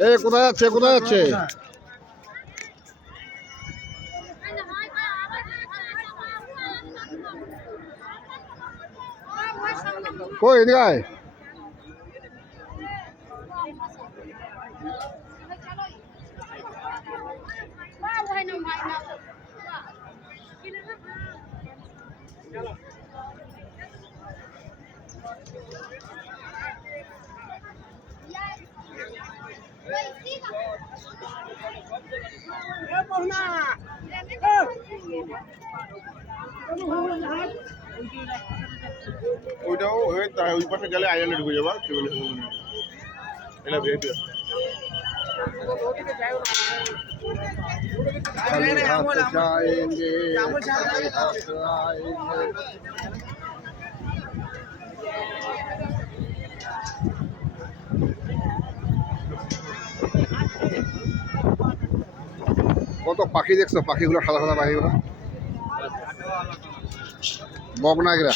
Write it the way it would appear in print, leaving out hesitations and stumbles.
এ কোথায় যাচ্ছে কোথায় যাচ্ছে? কই এদিকে আয়। ওইটাও ওই পাশে গেলে আইল্যান্ডে ঢুকে যাবা এটা ভেবে কত পাখি দেখছো? পাখিগুলো সাদা সাদা পাখিগুলো বকনা এগুলা।